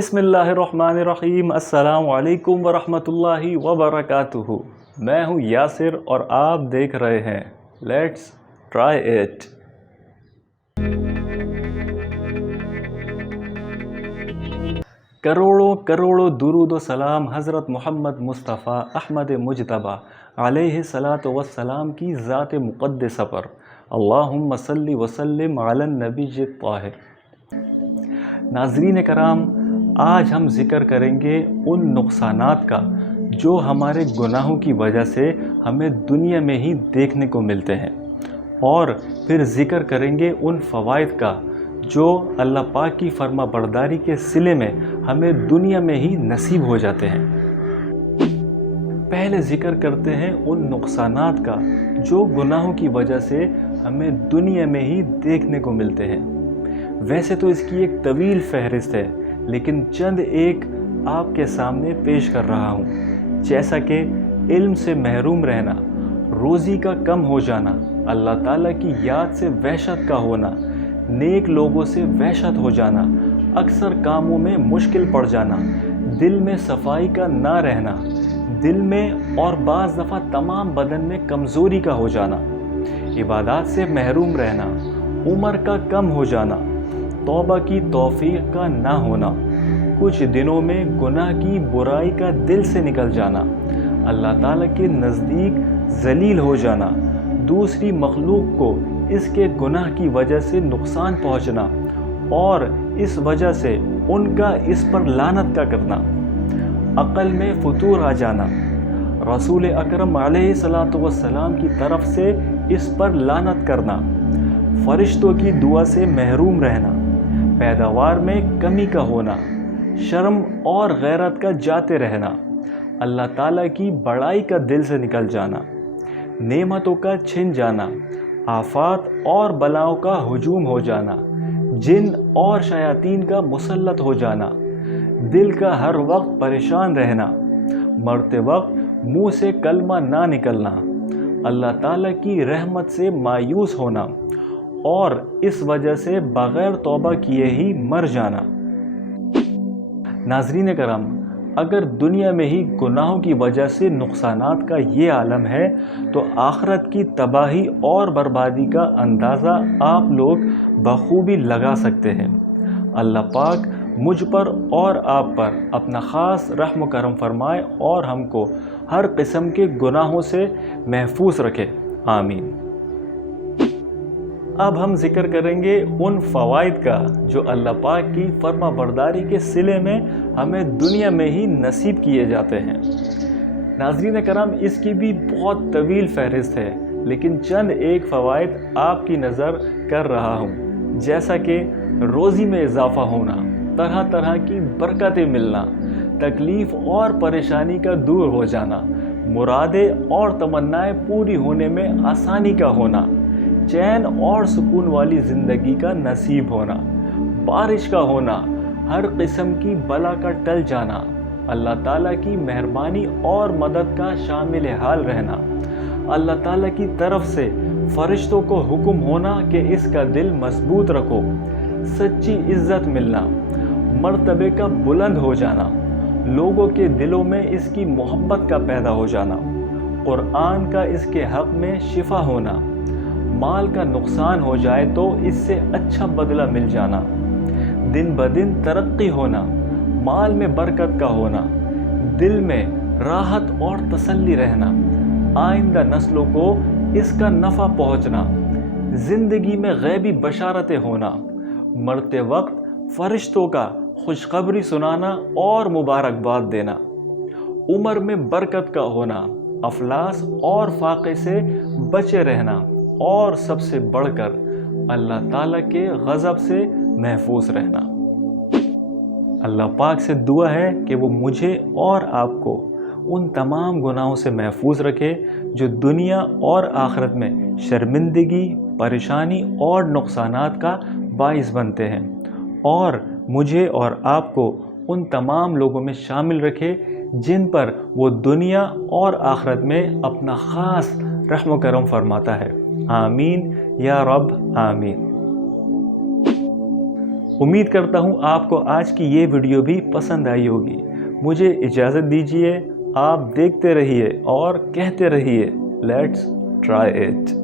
بسم اللہ الرحمن الرحیم۔ السلام علیکم ورحمۃ اللہ وبرکاتہ۔ میں ہوں یاسر اور آپ دیکھ رہے ہیں لیٹس ٹرائی اٹ۔ کروڑوں کروڑوں درود و سلام حضرت محمد مصطفیٰ احمد مجتبیٰ علیہ الصلاۃ والسلام کی ذات مقدسہ پر۔ اللہم صلی وسلم علی النبی الطاہر۔ ناظرین کرام، آج ہم ذکر کریں گے ان نقصانات کا جو ہمارے گناہوں کی وجہ سے ہمیں دنیا میں ہی دیکھنے کو ملتے ہیں، اور پھر ذکر کریں گے ان فوائد کا جو اللہ پاک کی فرما برداری کے صلے میں ہمیں دنیا میں ہی نصیب ہو جاتے ہیں۔ پہلے ذکر کرتے ہیں ان نقصانات کا جو گناہوں کی وجہ سے ہمیں دنیا میں ہی دیکھنے کو ملتے ہیں۔ ویسے تو اس کی ایک طویل فہرست ہے، لیکن چند ایک آپ کے سامنے پیش کر رہا ہوں، جیسا کہ علم سے محروم رہنا، روزی کا کم ہو جانا، اللہ تعالیٰ کی یاد سے وحشت کا ہونا، نیک لوگوں سے وحشت ہو جانا، اکثر کاموں میں مشکل پڑ جانا، دل میں صفائی کا نہ رہنا، دل میں اور بعض دفعہ تمام بدن میں کمزوری کا ہو جانا، عبادات سے محروم رہنا، عمر کا کم ہو جانا، توبہ کی توفیق کا نہ ہونا، کچھ دنوں میں گناہ کی برائی کا دل سے نکل جانا، اللہ تعالیٰ کے نزدیک ذلیل ہو جانا، دوسری مخلوق کو اس کے گناہ کی وجہ سے نقصان پہنچنا اور اس وجہ سے ان کا اس پر لعنت کا کرنا، عقل میں فتور آ جانا، رسول اکرم علیہ الصلاۃ والسلام کی طرف سے اس پر لعنت کرنا، فرشتوں کی دعا سے محروم رہنا، پیداوار میں کمی کا ہونا، شرم اور غیرت کا جاتے رہنا، اللہ تعالیٰ کی بڑائی کا دل سے نکل جانا، نعمتوں کا چھن جانا، آفات اور بلاؤں کا ہجوم ہو جانا، جن اور شیاطین کا مسلط ہو جانا، دل کا ہر وقت پریشان رہنا، مرتے وقت منہ سے کلمہ نہ نکلنا، اللہ تعالیٰ کی رحمت سے مایوس ہونا اور اس وجہ سے بغیر توبہ کیے ہی مر جانا۔ ناظرین کرام، اگر دنیا میں ہی گناہوں کی وجہ سے نقصانات کا یہ عالم ہے تو آخرت کی تباہی اور بربادی کا اندازہ آپ لوگ بخوبی لگا سکتے ہیں۔ اللہ پاک مجھ پر اور آپ پر اپنا خاص رحم و کرم فرمائے اور ہم کو ہر قسم کے گناہوں سے محفوظ رکھے، آمین۔ اب ہم ذکر کریں گے ان فوائد کا جو اللہ پاک کی فرما برداری کے صلے میں ہمیں دنیا میں ہی نصیب کیے جاتے ہیں۔ ناظرین کرام، اس کی بھی بہت طویل فہرست ہے، لیکن چند ایک فوائد آپ کی نظر کر رہا ہوں، جیسا کہ روزی میں اضافہ ہونا، طرح طرح کی برکتیں ملنا، تکلیف اور پریشانی کا دور ہو جانا، مرادیں اور تمنائیں پوری ہونے میں آسانی کا ہونا، چین اور سکون والی زندگی کا نصیب ہونا، بارش کا ہونا، ہر قسم کی بلا کا ٹل جانا، اللہ تعالیٰ کی مہربانی اور مدد کا شامل حال رہنا، اللہ تعالیٰ کی طرف سے فرشتوں کو حکم ہونا کہ اس کا دل مضبوط رکھو، سچی عزت ملنا، مرتبے کا بلند ہو جانا، لوگوں کے دلوں میں اس کی محبت کا پیدا ہو جانا، قرآن کا اس کے حق میں شفا ہونا، مال کا نقصان ہو جائے تو اس سے اچھا بدلہ مل جانا، دن بدن ترقی ہونا، مال میں برکت کا ہونا، دل میں راحت اور تسلی رہنا، آئندہ نسلوں کو اس کا نفع پہنچنا، زندگی میں غیبی بشارتیں ہونا، مرتے وقت فرشتوں کا خوشخبری سنانا اور مبارکباد دینا، عمر میں برکت کا ہونا، افلاس اور فاقے سے بچے رہنا، اور سب سے بڑھ کر اللہ تعالیٰ کے غضب سے محفوظ رہنا۔ اللہ پاک سے دعا ہے کہ وہ مجھے اور آپ کو ان تمام گناہوں سے محفوظ رکھے جو دنیا اور آخرت میں شرمندگی، پریشانی اور نقصانات کا باعث بنتے ہیں، اور مجھے اور آپ کو ان تمام لوگوں میں شامل رکھے جن پر وہ دنیا اور آخرت میں اپنا خاص رحم و کرم فرماتا ہے، آمین یا رب آمین۔ امید کرتا ہوں آپ کو آج کی یہ ویڈیو بھی پسند آئی ہوگی۔ مجھے اجازت دیجیے، آپ دیکھتے رہیے اور کہتے رہیے، لیٹس ٹرائی اٹ۔